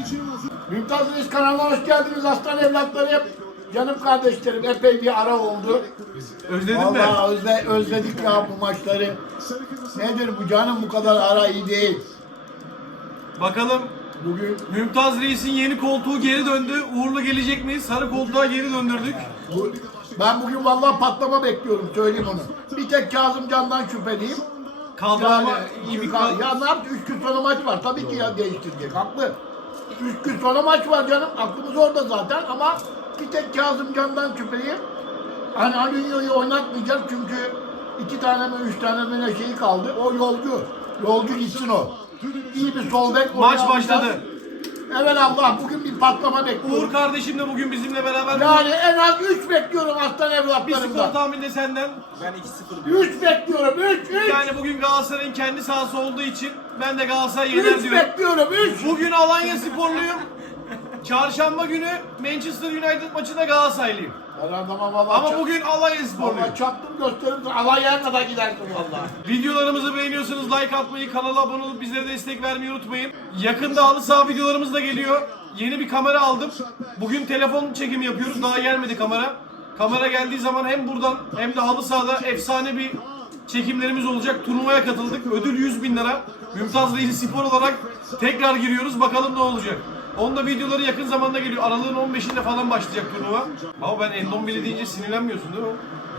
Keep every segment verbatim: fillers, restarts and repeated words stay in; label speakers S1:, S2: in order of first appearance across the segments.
S1: Mümtaz Reis kanalına hoş geldiniz aslan evlatlarım. Canım kardeşlerim, epey bir ara oldu.
S2: Özledin mi?
S1: Vallahi özle, özledik ya bu maçları. Nedir bu canım, bu kadar ara iyi değil.
S2: Bakalım
S1: Bugün
S2: Mümtaz Reis'in yeni koltuğu geri döndü. Uğurlu gelecek mi? Sarı koltuğa geri döndürdük.
S1: bu, ben bugün vallahi patlama bekliyorum, söyleyeyim onu. Bir tek Kazımcan'dan şüpheliyim.
S2: Kaldırma
S1: Yani,
S2: iyi bir
S1: ya,
S2: kal-
S1: ya ne yaptı? Üç gün sonra maç var. Tabii ki ya değiştirecek. Haklı. Üç gün sonra maç var canım. Aklımız orada zaten ama bir tek Kazımcan'dan şüpheliyim. Hani Alünyo'yu oynatmayacak çünkü iki tane mi üç tane mi ne şeyi kaldı. O yolcu. Yolcu gitsin o. İyi bir sol bek.
S2: Maç
S1: oraya
S2: başladı.
S1: alacağız. Evet Allah, bugün bir patlama bekliyorum.
S2: Uğur kardeşim de bugün bizimle beraber.
S1: Yani en az üç bekliyorum aslan
S2: Bir skor
S1: evlatlarımdan.
S2: tahmini de senden.
S3: Ben iki sıfır diyorum.
S1: üç bekliyorum. üç üç.
S2: Yani bugün Galatasaray'ın kendi sahası olduğu için ben de Galatasaray yener
S1: üç
S2: diyorum.
S1: bekliyorum. üç.
S2: Bugün Alanya Sporluyum. Çarşamba günü Manchester United maçında Galatasaraylıyım.
S1: Ben anlamam vallahi.
S2: Ama
S1: çap-
S2: bugün Alanya Sporluyum.
S1: Vallahi çaktım gösteririm. Alanya'ya kadar gidersin vallahi.
S2: Videolarımızı beğeniyorsanız like atmayı, kanala abone olup bizlere destek vermeyi unutmayın. Yakında halı saha videolarımız da geliyor. Yeni bir kamera aldım. Bugün telefon çekimi yapıyoruz. Daha gelmedi kamera. Kamera geldiği zaman hem buradan hem de halı sahada efsane bir çekimlerimiz olacak. Turnuvaya katıldık. Ödül yüz bin lira. Mümtaz Reis Spor olarak tekrar giriyoruz. Bakalım ne olacak. Onun da videoları yakın zamanda geliyor. Aralığın on beşinde falan başlayacak turnuva. Ama ben Endombele deyince sinirlenmiyorsun değil mi?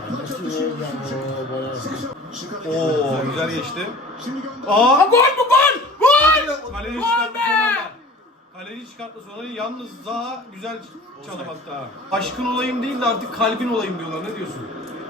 S2: Oo güzel geçti. Aa
S1: Ha, gol bu gol! Gol!
S2: Kaleci
S1: Gol
S2: çıkarttı
S1: be!
S2: sonra. Kaleci çıkarttı sonra. Yalnız Zaha güzel çalım attı ha. Aşkın olayım değil de artık kalbin olayım diyorlar. Ne diyorsun?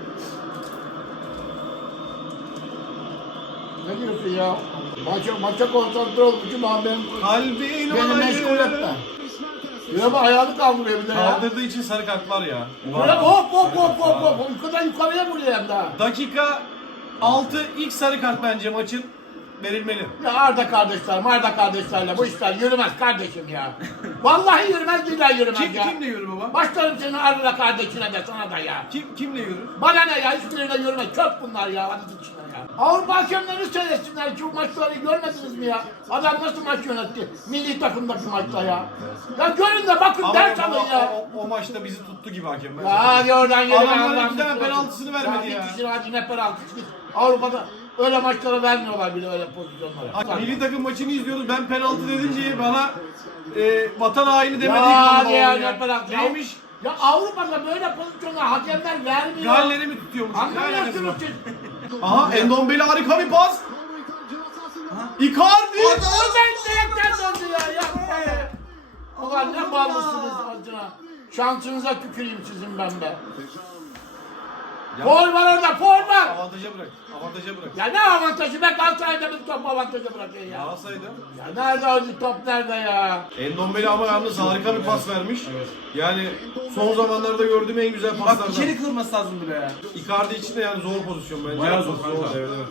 S1: Ne diyorsun ya? Maça, maça konsantre olmuşum ama benim,
S2: Kalbin
S1: beni meşgul
S2: olayım.
S1: etme. Ya bak ayağını kaldırıyor bir de ya.
S2: Kaldırdığı için sarı kart var ya.
S1: Ya hop hop hop hop hop. O kadar yukarıya vuruyor hem daha.
S2: Dakika altı ilk sarı kart bence maçın verilmeli.
S1: Ya Arda kardeşler, Arda kardeşlerle bu işler yürümez kardeşim ya. Vallahi yürümez, billahi yürümez
S2: Kim
S1: ya.
S2: kimle yürü baba?
S1: Başlarım senin Arda kardeşine de sana da ya.
S2: Kim kimle yürü?
S1: Bana ne ya, hiçbirine yürümez. Çöp bunlar ya, hadi git işine ya. Avrupa hakemlerini seyretsinler, şu maçları görmediniz mi ya? Adam nasıl maç yönetti? Milli takımdaki maçta ya. Ya görün de bakın,
S2: Ama
S1: ders
S2: o,
S1: alın
S2: o,
S1: ya.
S2: o, o maçta bizi tuttu gibi hakem. bence.
S1: Ya hadi oradan gelin.
S2: Adamların
S1: Allah'ım
S2: bir tane
S1: lütfen.
S2: penaltısını vermedi ya.
S1: Bir kişi hadi ne penaltısı git. Avrupa'da öyle maçlara vermiyorlar bile, öyle pozisyonlara.
S2: Bak, milli takım maçını izliyoruz. Ben penaltı dedince bana e, vatan haini demedi.
S1: Ya hadi
S2: gibi
S1: ya,
S2: oldu
S1: ne penaltı.
S2: Neymiş?
S1: Ya Avrupa'da böyle pozisyonlar hakemler vermiyor.
S2: Galleri mi tutuyormuş? Ne alakası
S1: Anlamıyorsunuz
S2: var?
S1: siz.
S2: Aha Endombele harika bir pas. Icardi.
S1: Oradan direkten döndü ya. Yapma be. Ulan ne ballısınız acına. Şansınıza tüküreyim sizin ben be.
S2: Ya.
S1: Foul var orada, foul var.
S2: Avantaja bırak. Avantaja bırak.
S1: Ya ne avantajı be, Galatasaray'da bir top avantajı bırakıyor ya.
S2: Galatasaray'da.
S1: Ya nerede o top, nerede ya?
S2: Endombele ama yalnız harika bir pas vermiş. Yani son zamanlarda gördüğüm en güzel
S3: Bak
S2: paslardan.
S3: içeri kırılması lazımdı be.
S2: Icardi için de yani zor pozisyon bence.
S3: Bayağı zor kanka.
S2: Evet evet.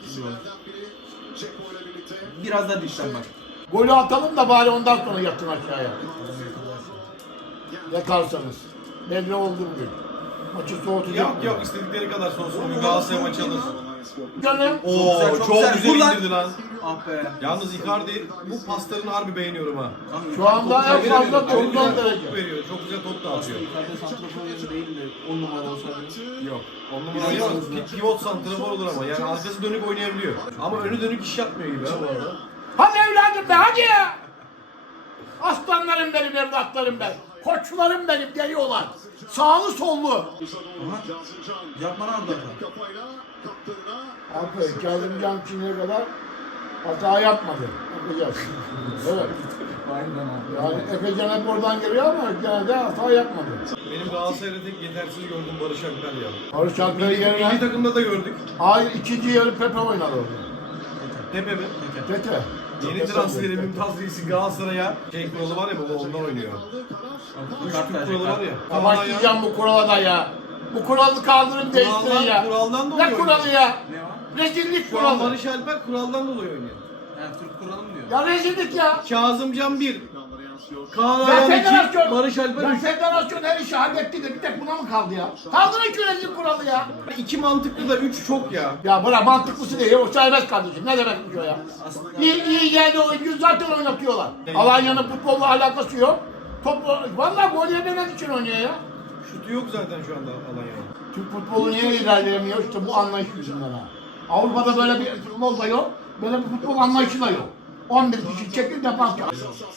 S3: Biraz daha dipten bak.
S1: Golü atalım da bari ondan sonra yatın aşağıya. Yatarsanız. Belli oldu bugün. Maçı soğutacak.
S2: Yok yok istedikleri kadar soğusun. Bugün Galatasaray maçı alır.
S1: Canım.
S2: Oo
S3: güzel,
S2: çok,
S3: çok güzel.
S2: güzel
S3: Vur lan.
S2: indirdi lan.
S3: Ah be.
S2: Yalnız Icardi bu paslarını harbi beğeniyorum ha.
S1: Şu anda en
S2: Çok
S1: fazla
S2: güzel
S1: toplam
S2: top
S1: derece.
S2: veriyor. Çok güzel top dağıtıyor.
S3: Yukarıda santrafor yeri değil de on numara olsaydı.
S2: Yok. On numara oynayamaz. Pivot santrafor olur ama yani arkası dönük oynayabiliyor. Ama önü dönük iş yapmıyor gibi ha bu arada.
S1: Hadi evladım be, hadi ya. Aslanlarım benim, evlatlarım ben. Koçlarım benim, geliyorlar. Sağlı sollu.
S3: Yapma lan Arda.
S1: Aferin, Kazımcan şimdiye kadar hata yapmadı. Yapacağız. Evet.
S3: Aynen abi.
S1: Yani Efecan hep oradan geliyor ama gene de hata yapmadı.
S2: Benim Galatasaray'da tek yetersiz gördüğüm Barış Alper ya.
S1: Barış Alper'i
S2: Milli, milli
S1: yerine...
S2: takımda da gördük.
S1: Hayır, ikinci yarı Pepe oynadı orada.
S2: Pepe mi?
S1: Pepe.
S2: Yeni transferi Mümtaz Reis'in Galatasaray'a şey kuralı var ya baba ondan oynuyor. Üç
S3: Kart
S2: Türk
S3: verecek
S2: kuralı var ya.
S1: Ya başlayacağım bu kurala da ya. Bu kuralı kaldırın, değiştirin
S2: Kuraldan-
S1: ya.
S2: kuraldan dolayı
S1: Ne kuralı ya?
S3: Ne var?
S1: Rezillik
S2: Şu an
S1: kuralı.
S2: Barış Alper kuraldan dolayı oynuyor.
S3: Yani Türk kuralım diyor.
S1: Ya rezillik ya.
S2: Kazımcan bir, Kaan
S1: Ya
S2: Ayhan
S1: federasyon,
S2: iki, Barış Alper
S1: ya
S2: üç.
S1: federasyon her işi halletti de bir tek buna mı kaldı ya? Kaldırın şu rezil kuralı ya.
S2: İki mantıklı da üç çok ya.
S1: Ya bırak mantıklısı değil, o serbest kardeşim. Ne demekmiş o ya?
S3: Aslında
S1: İyi, iyi geldi oyuncu zaten oynatıyorlar. Alanya'nın futbolla alakası yok. Top, vallahi gol yememek için oynuyor ya.
S2: Şutu yok zaten şu anda Alanya'nın.
S1: Türk futbolu niye ilerleyemiyor? İşte bu anlayış yüzünden ha. Avrupa'da böyle bir futbol da yok, böyle bir futbol anlayışı da yok. on bir kişi çekil defans yap.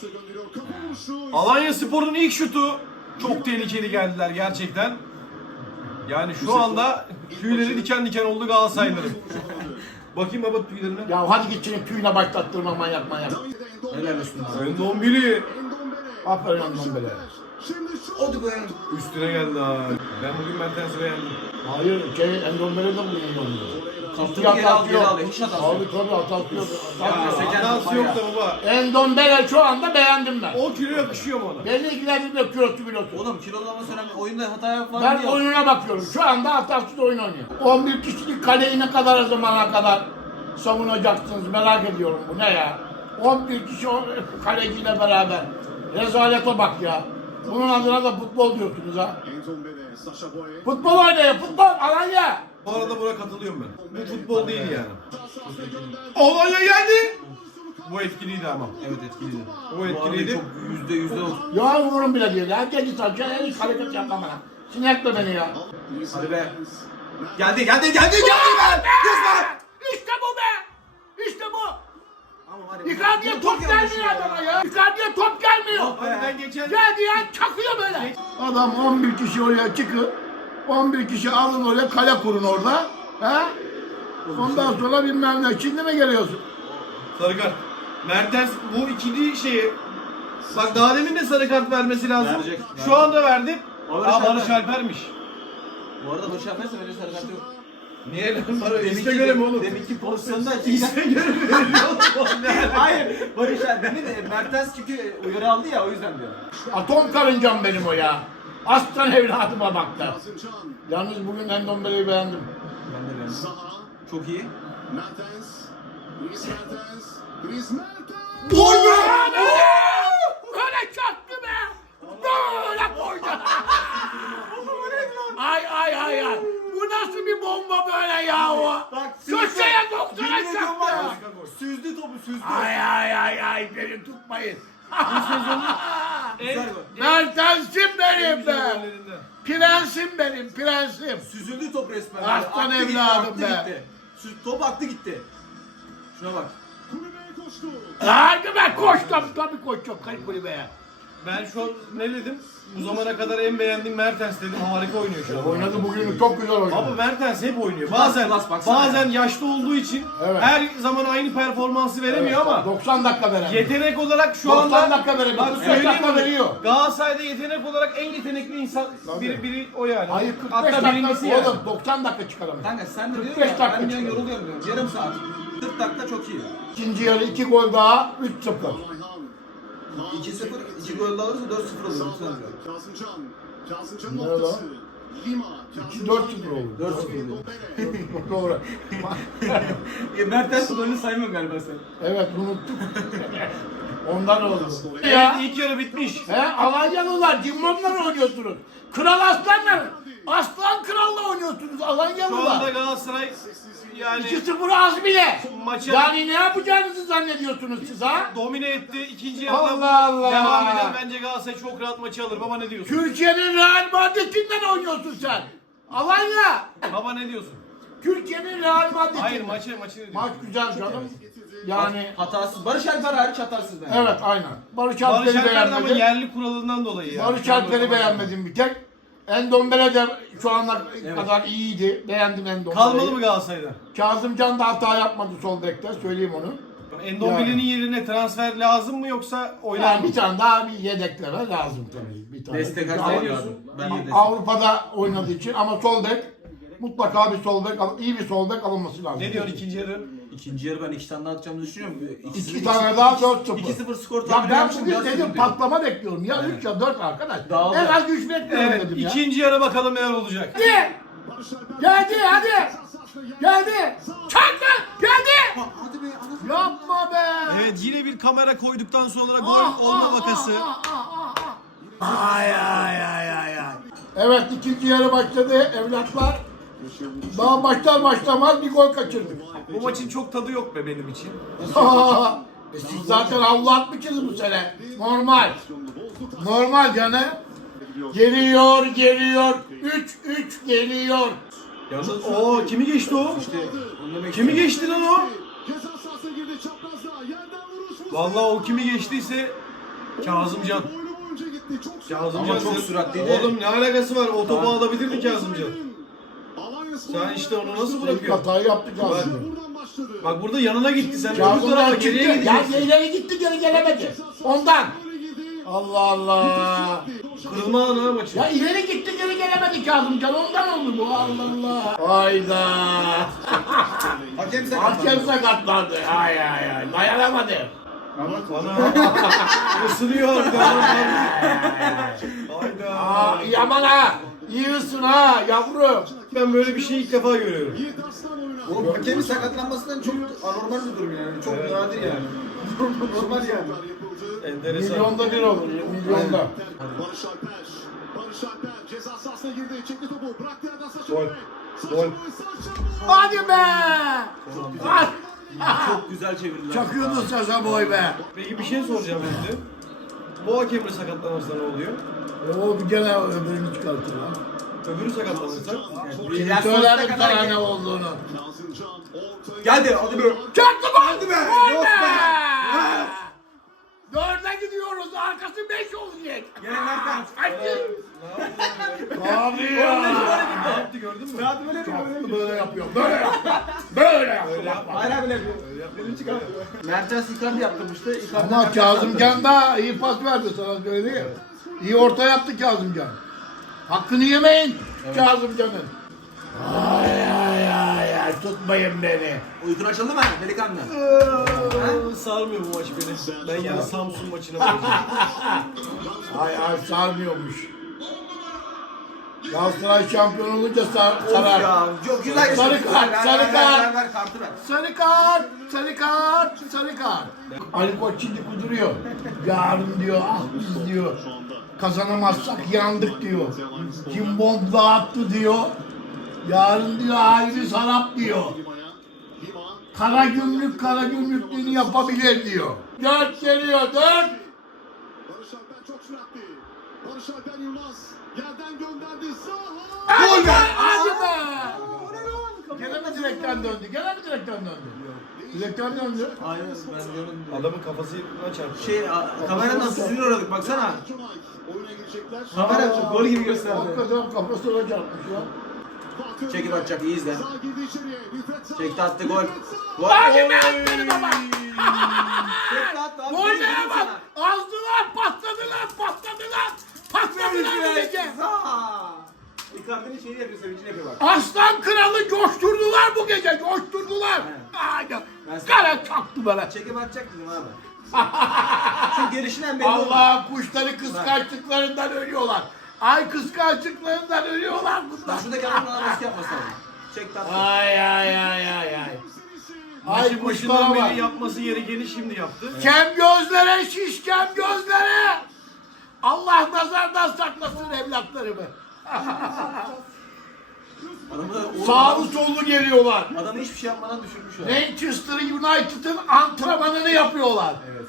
S2: Alanya Spor'un ilk şutu çok tehlikeli geldiler gerçekten. Yani şu anda tüyleri diken diken oldu Galatasaraylıların. Bakayım baba tüylerine.
S1: Ya hadi git senin tüyüne başlattırma manyak manyak.
S3: helal olsun abi.
S2: Endombili.
S1: Aferin ondan böyle.
S3: Hadi be.
S2: Üstüne geldi ha. Ben bugün Mertens'i beğendim.
S1: Hayır, şey Endombele de bugün oynuyor.
S3: Kaptırdı,
S1: Ciddi
S3: geri aldı,
S1: hatası
S3: geri
S1: yok.
S3: aldı. Hiç hatası yok.
S1: Abi tabii hatası yok.
S3: Ya,
S1: Hatası yok.
S3: Seken-
S2: Hatası yok da baba.
S1: Endombele şu anda beğendim ben.
S2: O kilo yakışıyor mu ona?
S1: Beni ilgilendirmiyor kilosu kilosu.
S3: Oğlum kilolaması önemli. Oyunda hata yap var
S1: Ben
S3: mı? Yok.
S1: oyununa bakıyorum. Şu anda hatasız oyun oynuyor. on bir kişilik kaleyi ne kadar zamana kadar savunacaksınız merak ediyorum. Bu ne ya? on bir kişi o- kaleciyle beraber. Rezalete bak ya. Bunun adına da futbol diyorsunuz ha. Futbol oynayın, futbol, Alanya.
S2: Bu arada buna katılıyorum ben. Bu futbol değil yani. Alanya geldi. Bu etkiliydi ama.
S3: Evet etkiliydi.
S2: O
S3: Bu arada
S2: etkiliydi.
S3: çok yüzde yüzde oldu.
S1: Ya umurum bile değil. Herkes git aşağı, en ilk hareket yapma bana. Sinirletme beni ya.
S3: Hadi be. Geldi geldi geldi geldi be. Resmen.
S1: İşte bu be! İşte bu!
S3: Ama var ya,
S1: Icardi'ye
S3: bu
S1: top
S3: yanlış
S1: gelmiyor adama ya! Icardi'ye top gelmiyor!
S2: Hadi ben geçen...
S1: Geldi ya, çakıyor böyle! Adam on bir kişi oraya çıkıp, on bir kişi alın oraya, kale kurun orada. He? Ondan sonra bilmem ne, şimdi mi geliyorsun?
S2: Sarı kart. Mertens bu ikili şeyi... Bak daha demin de sarı kart vermesi lazım.
S3: Verecek,
S2: Şu
S3: verecek.
S2: anda verdi.
S3: Barış
S2: Aa Barış
S3: Alper.
S2: Alper'miş.
S3: Bu arada Barış Alper'se böyle sarı kart yok.
S2: Niye lan? Bana
S3: Deminki-
S2: iste göre mi oğlum?
S3: Deminki pozisyonda
S2: İste göre mi?
S3: Hayır Barış Alper'in de Mertens çünkü uyarı aldı ya o yüzden diyor.
S1: Atom karıncam benim o ya. Aslan evladıma baktı. Yalnız bugün Endombele'yi beğendim.
S3: Ben de beğendim. Çok iyi.
S1: Gol be! Böyle çaktı be! Böyle koydu! Ay ay ay ay! Bu nasıl bir bomba böyle ya o? Köşeye doksana çaktı!
S3: Süzdü topu süzdü.
S1: Ay ay ay ay beni tutmayın!
S2: En-
S1: Mertens'im benim
S2: güzel
S1: be!
S2: gollerinden.
S1: Prensim benim, prensim!
S3: Süzüldü top resmen.
S1: Aslan
S3: Aktı gitti,
S1: evladım
S3: aktı
S1: be.
S3: gitti. Sü- Top aktı gitti. Şuna bak.
S1: Hadi be koştum, tabii koştum kayıp kulübeye.
S2: Ben şu an ne dedim? Bu zamana kadar en beğendiğim Mertens dedim. Harika oynuyor şu an.
S1: Oynadı bugün çok güzel oynadı.
S2: Ama Mertens hep oynuyor. Bazen
S3: Klas, baksana
S2: bazen
S3: ya.
S2: yaşlı olduğu için
S1: Evet.
S2: her zaman aynı performansı veremiyor ama
S1: doksan dakika veren.
S2: yetenek olarak şu
S1: doksan
S2: anda
S1: dakika veremiyor,
S2: bak
S1: kırk beş
S2: söyleyeyim
S1: dakika
S2: mi?
S1: veriyor.
S2: Galatasaray'da yetenek olarak en yetenekli insan
S1: Tabii.
S2: biri, biri o yani.
S1: Hayır kırk beş
S2: Hatta
S1: dakika
S2: birincisi yani.
S1: oğlum doksan dakika çıkaramıyor.
S3: Kanka sen de
S1: kırk
S3: diyor
S1: beş
S3: ya
S1: dakika
S3: ben diyor
S1: çıkıyor.
S3: yoruluyorum diyorum. Yarım saat. kırk dakika çok iyi.
S1: İkinci yarı iki gol daha üç sıfır.
S3: iki sıfır, iki gol daha alırsa dört sıfır oluyor. Lütfen diyor.
S1: Ne lan? İki dört sıfır oldu.
S3: dört sıfır oluyor.
S1: Doğru.
S3: Ya Mertens golünü saymıyor galiba sen.
S1: Evet unuttuk. Ondan oldu.
S2: Evet,
S1: Ya.
S2: ilk yarı bitmiş.
S1: He Alanyalılar, Cimbom'la oynuyorsunuz. Kral Aslan'la, Aslan Kral'la oynuyorsunuz
S2: Şu anda
S1: Alanyalılar.
S2: Galatasaray yani
S1: iki sıfır az bile.
S2: Maçı-
S1: Yani ne yapacağınızı zannediyorsunuz siz ha?
S2: domine etti. İkinci yarıda
S1: Allah Allah.
S2: devam eder. Bence Galatasaray çok rahat maçı alır. Baba ne diyorsun?
S1: Türkiye'nin Real Madrid'inden oynuyorsun sen. Alanya.
S2: Baba ne diyorsun?
S1: Türkiye'nin Real Madrid'inden.
S2: Hayır maçı maçı ne diyorsun?
S1: Maç güzel canım. Yani
S3: Hatasız. Barış Alper hariç hatasız bence.
S1: evet aynen. Barış
S2: Barış
S1: Alper'i
S2: Alper de ama
S1: beğenmedim.
S2: yerli kuralından dolayı ya.
S1: Barış Alper'i beğenmedim bir tek. Endombele de şu ana kadar iyiydi. Beğendim Endombele'yi.
S2: Kalmalı mı Galatasaray'da?
S1: Kazımcan da hata yapmadı sol bekte. Söyleyeyim onu.
S2: Endombele'nin yerine transfer lazım mı yoksa oynar
S1: Yani
S2: mı?
S1: bir tane daha bir yedekleme lazım tabii. Bir tane.
S3: Destek
S1: Çünkü
S3: her
S1: Avrupa-
S3: zaman lazım. Ben de destek.
S1: Avrupa'da oynadığı için ama sol bek mutlaka bir sol bek, al- iyi bir sol bek alınması lazım.
S2: Ne diyorsun ikinci yarı?
S3: İkinci yarı ben iki tane daha atacağımı düşünüyorum.
S1: İki tane daha dört sıfır.
S3: iki sıfır skor
S1: Ya
S3: tahmini
S1: ben
S3: yapmıştım,
S1: bugün
S3: dört sıfır
S1: dedim
S3: diyorum.
S1: patlama bekliyorum. Ya üç ya dört arkadaş.
S3: Dağıldı.
S1: En az üç bekliyorum
S2: Evet,
S1: dedim ya.
S2: ikinci yarı bakalım neler olacak.
S1: Geldi. Geldi hadi. Geldi. Çak lan. Geldi.
S3: Hadi be.
S1: Yapma be.
S2: Evet yine bir kamera koyduktan sonra gol
S1: Ah,
S2: olma
S1: ah,
S2: vakası.
S1: ah, ah, ah, ah. Ay ay ay ay ay. Evet ikinci yarı başladı evlatlar. Daha başlar başlamaz bir gol kaçırdık.
S2: Bu maçın çok tadı yok be benim için.
S1: e siz zaten havlu atmışsınız bu sene. Normal. Normal canım. Geliyor geliyor. üç üç geliyor.
S2: Yalnız o kimi geçti o?
S3: İşte onu demek
S2: Kimi
S3: istiyorum.
S2: geçti lan o? Vallahi o kimi geçtiyse Kazımcan. Kazımcan
S3: Ama çok
S2: sen-
S3: süratliydi.
S2: Oğlum ne alakası var? O topu alabilirdi Kazımcan. Sen işte onu nasıl bırakıyorsun?
S1: Hatayı yaptık aslında.
S2: Bak burada yanına gitti sen. Öbür tarafa
S1: Kazımcan çıktı.
S2: geriye
S1: Ya
S2: gideceksin.
S1: ileri gitti geri gelemedi. Ondan. Allah Allah.
S2: Kırılma anı ha maçı.
S1: Ya ileri gitti geri gelemedi Kazımcan. Ondan oldu bu. Allah Allah. Hayda.
S3: Hakem
S1: Hakem
S3: sakatlandı.
S1: sakatlandı. Ay ay ay. Dayanamadı.
S2: Bana ısınıyor orada. Hayda.
S1: Aa, iyi aman ha. İyi ısın ha yavrum.
S2: Ben böyle bir şey ilk defa görüyorum.
S3: Oğlum hakemin sakatlanmasından çok anormal bir durum yani. Çok
S2: Evet.
S3: nadir yani. Normal yani.
S2: Enteresan.
S1: Milyonda bir olur. Milyonda.
S4: Barış Alper. Barış Alper ceza sahasına girdi. Çekti topu. Bıraktı yerden Saşa
S2: Gol.
S4: Boy. Saşa
S2: Gol.
S4: Boy, Saşa Boy.
S1: Hadi be. Ay,
S3: Çok güzel çevirdiler.
S1: çakıyordu Saşa Boy be.
S2: Peki bir şey soracağım şimdi. Bu hakemle sakatlanırsa ne oluyor?
S1: O bir gene öbürünü çıkartır lan.
S2: Öbürü sakatlanırsa?
S1: Şimdi
S3: İlerisi
S1: söylerim
S3: sonuna kadar
S1: sana
S3: hakem-
S1: ne olduğunu.
S4: Kazımcan ortaya.
S3: Geldi hadi böyle.
S1: Çaktı gol.
S3: Hadi be,
S1: Gol
S3: yok
S1: be.
S3: be.
S1: Dörde gidiyoruz. Arkası beş olacak.
S3: Gene Mertens.
S1: Hadi. Abi
S2: Ne
S1: ya.
S2: yaptı gördün mü?
S3: Rahat böyle bir
S1: Böyle yapıyor. Böyle yapıyor. Böyle yapıyor. Bak, bak.
S3: Hala bile Beni çıkar. Mertens Icardi yaptırmıştı. Icardi
S1: Ama
S3: Mertens
S1: Kazımcan da iyi pas verdi sana söyleyeyim. İyi orta yaptı Kazımcan. Hakkını yemeyin Kazımcan'ın. Ay ay ay ay tutmayın beni.
S3: Uykun açıldı mı delikanlı?
S2: Aa, sarmıyor bu maç beni. Ben yarın Samsun maçına bakacağım.
S1: Ay ay sarmıyormuş. Galatasaray şampiyon olunca sar,
S3: Of
S1: sarar.
S3: ya. Çok güzel.
S1: Sarı
S3: Ver,
S1: kart,
S3: ver,
S1: sarı
S3: ver,
S1: kart.
S3: Ver, ver, kartı ver.
S1: Sarı kart, sarı kart, sarı kart. Ali Koç şimdi kuduruyor. Yarın diyor, ah biz diyor. Kazanamazsak yandık diyor. Kim bomb dağıttı diyor. Yarın diyor ayrı sarap diyor. Kara gümrük kara gümrüklüğünü yapabilir diyor. Dört geliyor dört.
S4: Barış Alper çok süratli. Barış Alper Yılmaz. Yerden gönderdi. Saha.
S1: Hadi be! Hadi be! Gene mi direkten döndü? Gene mi direkten döndü? Direkten döndü.
S3: Aynen ben diyorum.
S2: Adamın kafasına çarptı.
S3: Şey a- kamera nasıl süzülür oradık baksana.
S4: Cumay. Oyuna girecekler.
S3: Kamera gol gibi gösterdi.
S1: Hakikaten kafasına çarpmış ya.
S4: Fatih
S3: Çekip
S4: Ömer.
S3: atacak iyi izle.
S4: Sağ girdi içeriye. Nifret sağ.
S3: Çekti attı gol.
S4: Nifret sağ.
S3: Gol.
S1: Hadi
S3: Oy.
S1: be aferin baba!
S3: Çekti attı abi.
S1: Golceye bak! Azdılar, patladılar, patladılar! Patladılar bu gece!
S3: Icardi'nin şeyini yapıyor, sevincini yapıyor bak.
S1: Aslan kralı coşturdular bu gece, coşturdular! Ay ya! Kara çaktı bana!
S3: Çekip atacak dedim abi. Şu gelişinden belli oldu.
S1: Allah kuşları kıskançlıklarından ölüyorlar. Ay kıskançlıklarından ölüyorlar bunlar.
S3: Bak şuradaki adamın bana baskı yapması lazım. Çekti attı.
S1: Ay ay ay ay ay. Ay
S2: Maçın
S1: kuşlara
S2: başından
S1: bak.
S2: beri yapması gerekeni şimdi yaptı.
S1: Kem gözlere, şişkem gözlere. Allah nazardan saklasın evlatlarımı.
S3: Adamı da oğlum,
S1: Sağlı sollu geliyorlar.
S3: adamı hiçbir şey yapmadan düşürmüş ya.
S1: Manchester United'ın antrenmanını yapıyorlar.
S3: Evet.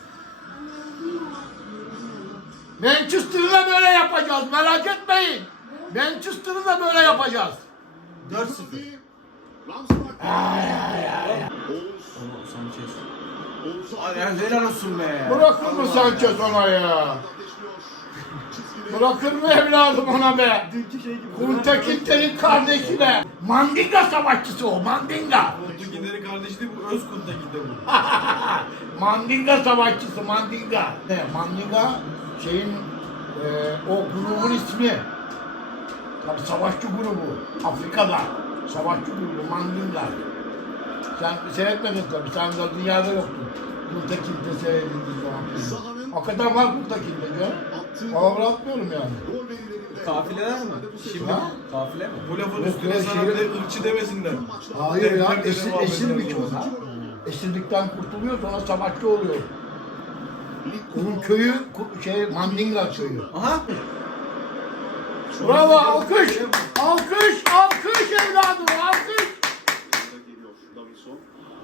S1: Manchester'ı da böyle yapacağız, merak etmeyin. Manchester'ı da böyle yapacağız.
S3: dört sıfır.
S1: Ay ay ay.
S3: Onu Sanchez. Ay yani helal olsun be.
S1: Bırakır mı Sanchez ona ya? Bırakır mı evladım ona be?
S2: Dünkü şey gibi.
S1: Kunta Kinte'nin kardeşi be. Mandinga savaşçısı o, Mandinga.
S2: Kuntakinlerin kardeşi değil bu. Öz Kuntakin'de bu.
S1: Mandinga savaşçısı, Mandinga. Ne? Mandinga şeyin e, o grubun ismi. Tabii savaşçı grubu. Afrika'da. Savaşçı grubu Mandinga. Sen seyretmedin tabii. Sen de dünyada yoktun. Kunta Kinte seyredildiği zaman. Hakikaten var Kunta Kinte ya. Bana bırakmıyorum yani.
S3: Kafileler mi? Şimdi
S1: Ha?
S3: kafile mi?
S2: Bu lafın
S1: Yok,
S2: üstüne
S1: yok,
S2: sana
S1: şey-
S2: bir de ırkçı demesinler.
S1: Hayır ya,
S2: Deprem
S1: esir,
S2: muhabbeti
S1: esir bir
S2: oldu.
S1: çoğu. esirlikten kurtuluyor sonra savaşçı oluyor. Onun köyü ku- şey Mandinga köyü.
S3: Aha.
S1: Bravo alkış! Alkış! Alkış evladım alkış!
S4: Geliyor Davinson.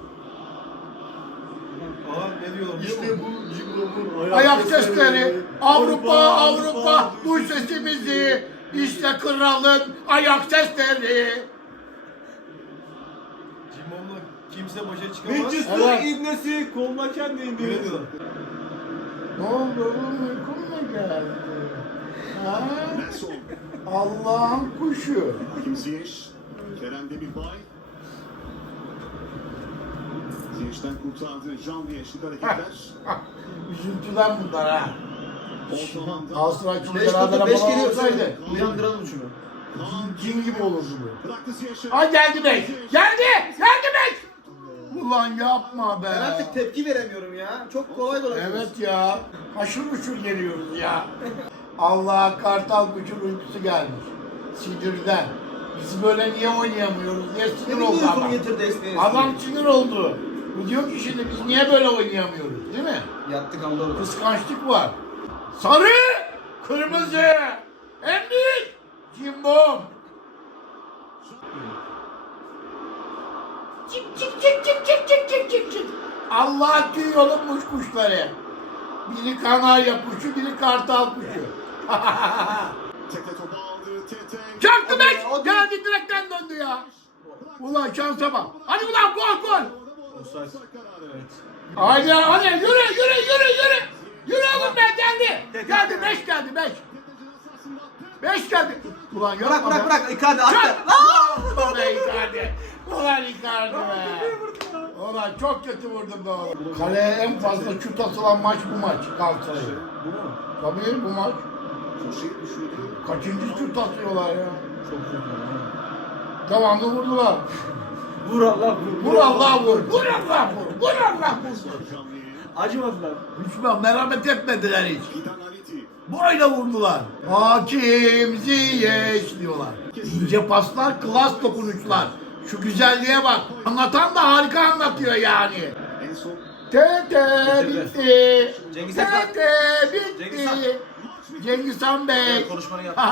S2: Aha ne diyorlar?
S5: İşte bu Cimbom'un
S1: Ayak sesleri Avrupa Avrupa bu sesimizi işte kralın ayak sesleri.
S2: Cimbom'la kimse başa çıkamaz.
S3: Manchester
S1: Evet.
S3: ibnesi koluna kendi indi.
S2: Öyle diyorlar.
S1: Ne oldu oğlum uykun mu geldi? Ha?
S4: Nelson.
S1: Allah'ın kuşu.
S4: Hakim Ziyech. Kerem Demirbay. Ziyech'ten kurtardı. Jean Ziyech'lik hareketler.
S1: Üzüntüden bunlar ha.
S4: Orta alanda.
S1: Galatasaray
S3: beş
S1: çünkü beraber
S3: dokuz beş
S1: falan
S3: geliyor
S1: olsaydı
S3: saydı. Uyandıralım şunu.
S4: Kaan
S1: cin gibi olurdu bu.
S4: bıraktı Ziyech'e.
S1: Ay geldi beş. Geldi. Geldi beş. Ulan yapma be.
S3: Ben artık tepki veremiyorum ya. Çok kolay dolaşıyoruz.
S1: Evet ya. Haşır uşur geliyoruz ya. Allah kartal kuşun uykusu gelmiş. Sinirden. Biz böyle niye oynayamıyoruz diye
S3: Ne
S1: sinir
S3: bileyim
S1: oldu
S3: uykum
S1: adam.
S3: getirdi esneye.
S1: Adam sinir oldu. Bu diyor ki şimdi biz niye böyle oynayamıyoruz değil mi?
S3: Yattık aldı orada.
S1: Kıskançlık var. Sarı, kırmızı, en büyük cimbom. Çık çık çık çık çık çık çık çık çık. Allah tüy yolunmuş kuşları. Biri kanarya kuşu, biri kartal kuşu.
S4: Tete topu aldı. Tete.
S1: Çaktı beş.
S3: O da-
S1: Geldi direkten döndü ya. Ulan şansa bak. Hadi ulan gol gol.
S4: Offside kararı.
S1: Hadi hadi yürü yürü yürü yürü. Yürü oğlum be geldi. Geldi beş geldi beş. Beş geldi. Ulan yok
S3: Bırak bırak
S1: adam.
S3: bırak. Icardi attı.
S1: Ulan be Icardi. Ulan Icardi be. Ulan çok kötü vurdun be oğlum. Kaleye en fazla şut atılan maç bu maç Galatasaray'ın.
S3: Bu mu?
S1: Tabii bu maç.
S4: Köşeyi düşürdü.
S1: Kaçıncı şut atıyorlar ya.
S3: Çok çok.
S1: Devamlı vurdular.
S3: Vur Allah vur.
S1: Vur Allah vur. Vur Allah vur. Vur Allah vur.
S3: Acımadılar.
S1: Hiç merhamet etmediler hiç.
S4: Giden Aliti.
S1: Böyle vurdular. Hakim Ziyech diyorlar. İnce paslar, klas dokunuşlar. Şu güzelliğe bak. Anlatan da harika anlatıyor yani.
S4: En son
S1: Tete bitti.
S3: Cengiz Han.
S1: Tete
S3: Cengiz Han.
S1: bitti. Cengiz Han Bey.
S3: Konuşmanı yap.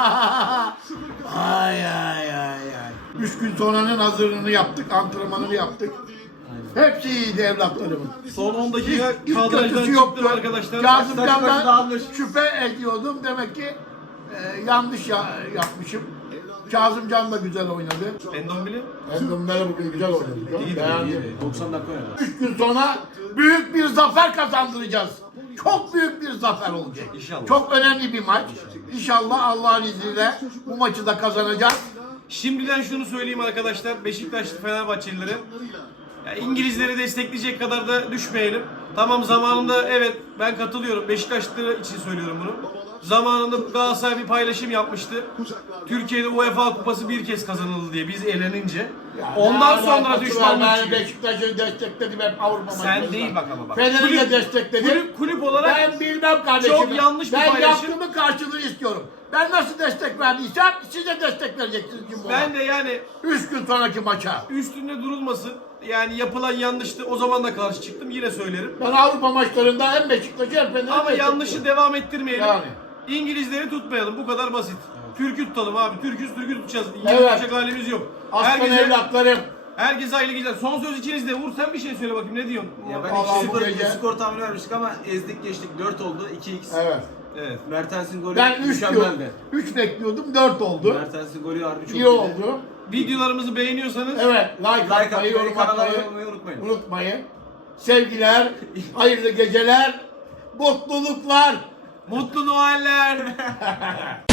S1: ay ay ay ay. Üç gün sonranın hazırlığını yaptık, antrenmanını yaptık. Hepsi iyiydi evlatlarımın.
S2: Son on dakika
S1: Hiç
S2: kadrajdan
S1: kötüsü yoktu.
S2: çıktı arkadaşlar.
S1: Kazım
S3: Saçı başı
S1: Can'dan
S3: dağılmış.
S1: şüphe ediyordum. Demek ki e, yanlış ya, yapmışım. Kazım Can da güzel oynadı.
S2: Endombili.
S1: Endomları bugün güzel oynadı. Çok
S2: İyiydi,
S1: beğendim.
S3: doksan dakika oynadı.
S1: Üç gün sonra büyük bir zafer kazandıracağız. Çok büyük bir zafer olacak.
S2: İnşallah.
S1: Çok önemli bir maç. İnşallah Allah'ın izniyle bu maçı da kazanacağız.
S2: Şimdiden şunu söyleyeyim arkadaşlar. Beşiktaşlı Fenerbahçelilere. Ya İngilizleri destekleyecek kadar da düşmeyelim. Tamam zamanında evet ben katılıyorum. Beşiktaşlılar için söylüyorum bunu. Zamanında Galatasaray bir paylaşım yapmıştı. Türkiye'de UEFA kupası bir kez kazanıldı diye biz elenince.
S1: Ya
S2: Ondan
S1: ne
S2: sonra
S1: alakası var?
S2: düşmanlık
S1: Ben
S2: çıkıyor.
S1: Beşiktaş'ı destekledim hep Avrupa
S2: Sen
S1: maçlarında.
S2: değil bak ama bak.
S1: Fener'i de
S2: Kulüp-
S1: destekledim.
S2: Kulüp, kulüp olarak
S1: Ben bilmem kardeşim.
S2: çok yanlış bir
S1: ben
S2: paylaşım.
S1: yaptığımı karşılığını istiyorum. Ben nasıl destek verdiysem siz de destek vereceksiniz Cimbom'a.
S2: ben de yani
S1: Üç gün sonraki maça.
S2: üstünde durulmasın. Yani yapılan yanlıştı. O zaman da karşı çıktım. Yine söylerim.
S1: Ben Avrupa maçlarında hem Beşiktaş'ı hem Fener'i
S2: Ama
S1: destekliyorum.
S2: yanlışı devam ettirmeyelim.
S1: Yani.
S2: İngilizleri tutmayalım. Bu kadar basit. Türk'ü tutalım abi. Türk'üz Türk'ü tutacağız. İngiliz
S1: Evet.
S2: tutacak halimiz yok.
S1: Aslan
S2: Herkese,
S1: evlatlarım.
S2: herkese hayırlı geceler. Son söz ikinizde. Uğur sen bir şey söyle bakayım. Ne diyorsun?
S3: Ya ben
S1: Vallahi
S3: iki
S1: bu
S3: sıfır
S1: gece-
S3: skor tahmini vermiştik ama ezdik geçtik. dört oldu. iki x.
S1: Evet.
S2: Evet.
S3: Mertens'in golü
S1: Ben üç
S3: mükemmeldi.
S1: üç bekliyordum, dört oldu.
S3: Mertens'in golü harbi çok
S1: İyi
S3: iyiydi.
S1: oldu.
S2: Videolarımızı beğeniyorsanız
S1: Evet, like,
S3: Like
S1: atmayı,
S3: atmayı,
S1: yorum
S3: kanala
S1: atmayı
S3: abone olmayı unutmayın.
S1: unutmayın. Sevgiler, hayırlı geceler, mutluluklar.
S2: mutlu Noeller.